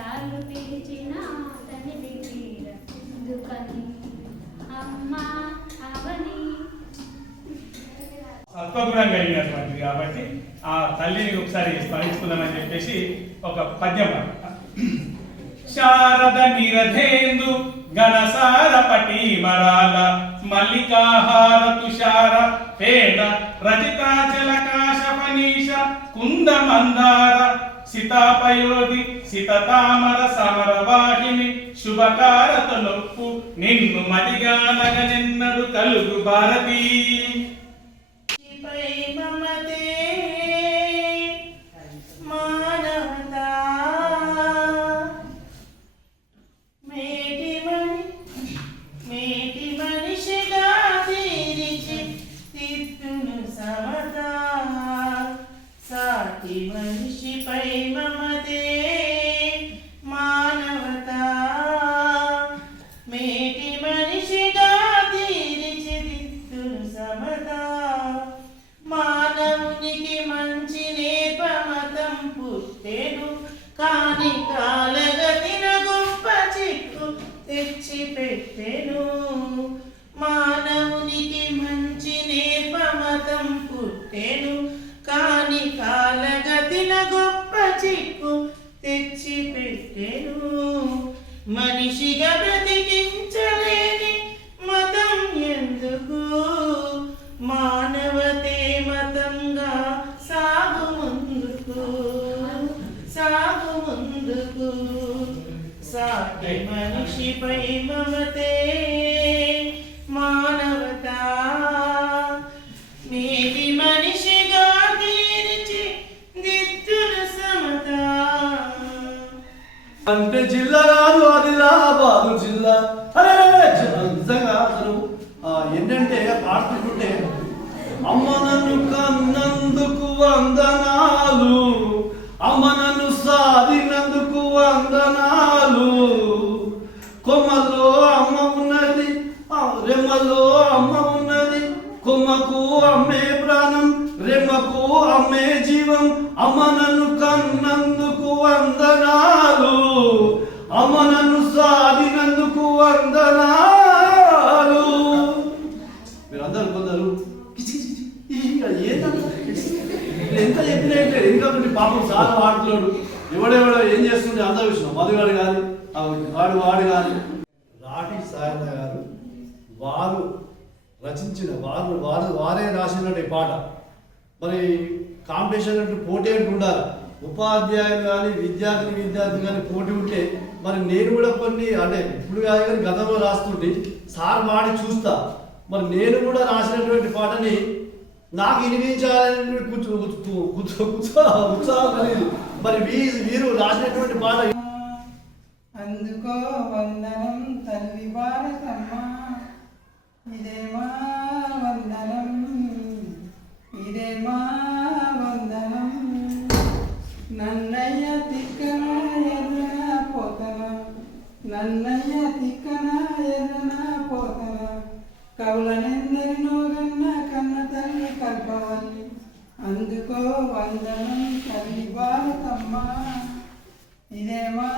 సార్లు పిలిచిన తల్లి ఎందుకని అమ్మా అవని సత్వగుణం కలిగినటువంటిది కాబట్టి ఆ తల్లిని ఒకసారి స్మరించుకుందామని చెప్పేసి ఒక పద్యం. శారద నిరధేందు ఘనసార పటీమరాల మల్లికాహార తుషార ఫేణ రజితాచల కాశపనీష కుంద మందార సీతాపయోధి సితతామర సమరవాహిని శుభకారత నొప్పు నిన్ను మదిగానగనెన్నడు కలుగు భారతీ. మనిషిపై మమతే మానవతా మేటి మనిషిగా తీర్చిదిద్దును సమతా మానవునికి మంచి నేర్పమతం పుట్టెను కాని కాలగతిన గొప్ప చిక్కు తెచ్చి పెట్టెను మానవునికి మంచి నేర్పమతం పుట్టెను కాని కాలగతిన గొప్ప చిక్కు తెచ్చి పెట్టెను మనిషిగా బ్రతికించలేని మతం ఎందుకు మానవతే మతంగా సాగు ముందుకు సాటి మనిషిపై మమతే మానవతా మేటి మనిషిగా అంటే జిల్లా కాదు ఆదిలాబాదు జిల్లా. అరే నిజంగా అసలు ఏంటంటే పాడుతుంటే అమ్మ నన్ను కన్నందుకు వందనాలు అమ్మ నన్ను సాధినందుకు వందనాలు కొమ్మలో అమ్మ ఉన్నది రెమ్మలో అమ్మ ఉన్నది కొమ్మకు అమ్మే ప్రాణం రెమ్మకు అమ్మే జీవం అమ్మ నన్ను కన్నందుకు వందనాలు అమ్మ నన్ను సాధినందుకు వందనాలు. మీరందరూ కొందరు ఎంత చెప్పినట్లేదు ఇంకా పాపం చాలా వాడుతున్నాడు ఎవడెవడో ఏం చేస్తుంటే అందరూ విషయం మధుగాడు కానీ వాడు కానీ రాటి సారథ గారు వారు రచించిన వారే రాసినటువంటి పాట. మరి కాంపిటీషన్ అంటే పోటీ అంటూ ఉండాలి. ఉపాధ్యాయులు కానీ విద్యార్థి కానీ పోటీ ఉంటే మరి నేను కూడా కొన్ని అంటే ఇప్పుడు కాదు కానీ గతంలో రాస్తుంటే సార్ వాడి చూస్తా మరి నేను కూడా రాసినటువంటి పాటని నాకు వినిపించాలని ఉత్సాహం కలిగింది. మరి వీరు రాసినటువంటి పాట అందుకో వందనం తల్లి భారతమ్మ ఇదే మా వందనం ఇదే మా వందనం నన్నయ్య తిక్కన ఎర్రన పోతన నన్నయ్య తిక్కన ఎర్రన పోతన కవులనెందరినో గన్న కన్న తల్లి కల్పవల్లి అందుకో వందనం తల్లి భారతమ్మ ఇదే మా